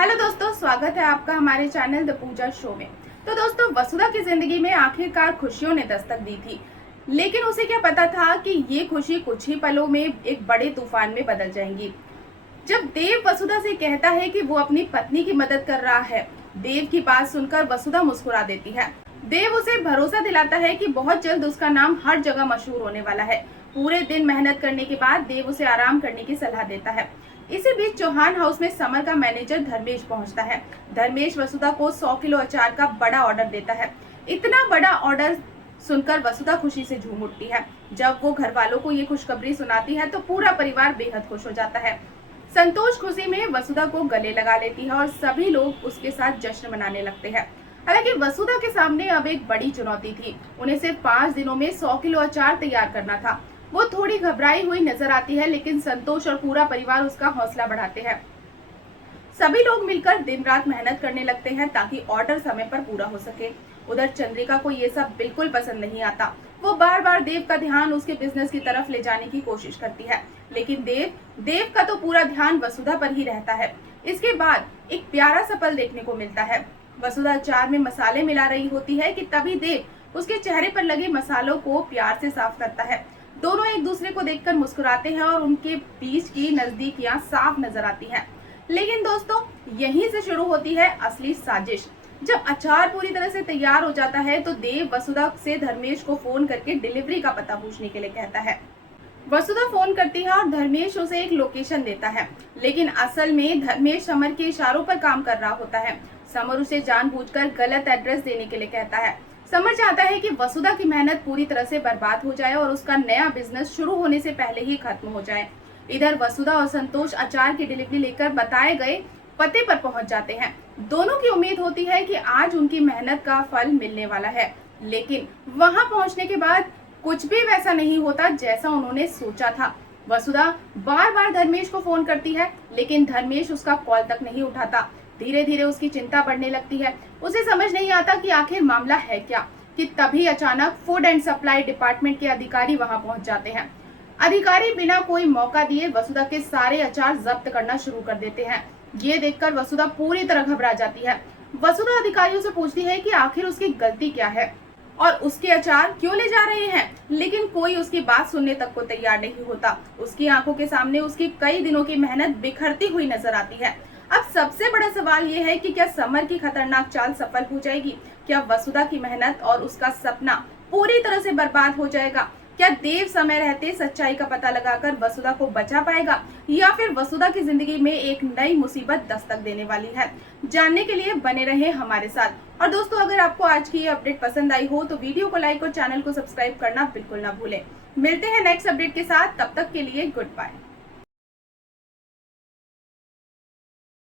Hello दोस्तों, स्वागत है आपका हमारे चैनल द पूजा शो में। तो दोस्तों, वसुधा की जिंदगी में आखिरकार खुशियों ने दस्तक दी थी, लेकिन उसे क्या पता था कि ये खुशी कुछ ही पलों में एक बड़े तूफान में बदल जाएंगी। जब देव वसुधा से कहता है कि वो अपनी पत्नी की मदद कर रहा है, देव की बात सुनकर वसुधा मुस्कुरा देती है। देव उसे भरोसा दिलाता है कि बहुत जल्द उसका नाम हर जगह मशहूर होने वाला है। पूरे दिन मेहनत करने के बाद देव उसे आराम करने की सलाह देता है। इसी बीच चौहान हाउस में समर का मैनेजर धर्मेश पहुंचता है। धर्मेश वसुधा को 100 किलो अचार का बड़ा ऑर्डर देता है। इतना बड़ा ऑर्डर सुनकर वसुधा खुशी से झूम उठती है। जब वो घर वालों को ये खुशखबरी सुनाती है तो पूरा परिवार बेहद खुश हो जाता है। संतोष खुशी में वसुधा को गले लगा लेती है और सभी लोग उसके साथ जश्न मनाने लगते हैं। हालांकि वसुधा के सामने अब एक बड़ी चुनौती थी। उन्हें सिर्फ 5 दिनों में 100 किलो अचार तैयार करना था। वो थोड़ी घबराई हुई नजर आती है, लेकिन संतोष और पूरा परिवार उसका हौसला बढ़ाते हैं। सभी लोग मिलकर दिन रात मेहनत करने लगते हैं ताकि ऑर्डर समय पर पूरा हो सके। उधर चंद्रिका को ये सब बिल्कुल पसंद नहीं आता। वो बार बार देव का ध्यान उसके बिजनेस की तरफ ले जाने की कोशिश करती है, लेकिन देव का तो पूरा ध्यान वसुधा पर ही रहता है। इसके बाद एक प्यारा सा पल देखने को मिलता है। वसुधा अचार में मसाले मिला रही होती है कि तभी देव उसके चेहरे पर लगे मसालों को प्यार से साफ करता है। दोनों एक दूसरे को देखकर मुस्कुराते हैं और उनके बीच की नजदीकियां साफ नजर आती हैं। लेकिन दोस्तों, यहीं से शुरू होती है असली साजिश। जब अचार पूरी तरह से तैयार हो जाता है तो देव वसुधा से धर्मेश को फोन करके डिलीवरी का पता पूछने के लिए कहता है। वसुधा फोन करती है और धर्मेश उसे एक लोकेशन देता है, लेकिन असल में धर्मेश समर के इशारों पर काम कर रहा होता है। समर उसे जानबूझकर गलत एड्रेस देने के लिए कहता है। समर चाहता है कि वसुधा की मेहनत पूरी तरह से बर्बाद हो जाए और उसका नया बिजनेस शुरू होने से पहले ही खत्म हो जाए। इधर वसुधा और संतोष अचार की डिलीवरी लेकर बताए गए पते पर पहुंच जाते हैं। दोनों की उम्मीद होती है कि आज उनकी मेहनत का फल मिलने वाला है, लेकिन वहां पहुंचने के बाद कुछ भी वैसा नहीं होता जैसा उन्होंने सोचा था। वसुधा बार बार धर्मेश को फोन करती है, लेकिन धर्मेश उसका कॉल तक नहीं उठाता। धीरे धीरे उसकी चिंता बढ़ने लगती है। उसे समझ नहीं आता कि आखिर मामला है क्या, कि तभी अचानक फूड एंड सप्लाई डिपार्टमेंट के अधिकारी वहां पहुंच जाते हैं। अधिकारी बिना कोई मौका दिए वसुधा के सारे अचार जब्त करना शुरू कर देते हैं। ये देखकर वसुधा पूरी तरह घबरा जाती है। वसुधा अधिकारियों से पूछती है कि आखिर उसकी गलती क्या है और उसके अचार क्यों ले जा रहे हैं, लेकिन कोई उसकी बात सुनने तक को तैयार नहीं होता। उसकी आंखों के सामने उसकी कई दिनों की मेहनत बिखरती हुई नजर आती है। अब सबसे बड़ा सवाल ये है कि क्या समर की खतरनाक चाल सफल हो जाएगी? क्या वसुधा की मेहनत और उसका सपना पूरी तरह से बर्बाद हो जाएगा? क्या देव समय रहते सच्चाई का पता लगाकर वसुधा को बचा पाएगा, या फिर वसुधा की जिंदगी में एक नई मुसीबत दस्तक देने वाली है? जानने के लिए बने रहे हमारे साथ। और दोस्तों, अगर आपको आज की ये अपडेट पसंद आई हो तो वीडियो को लाइक और चैनल को सब्सक्राइब करना बिल्कुल ना भूलें। मिलते हैं नेक्स्ट अपडेट के साथ, तब तक के लिए गुड बाय।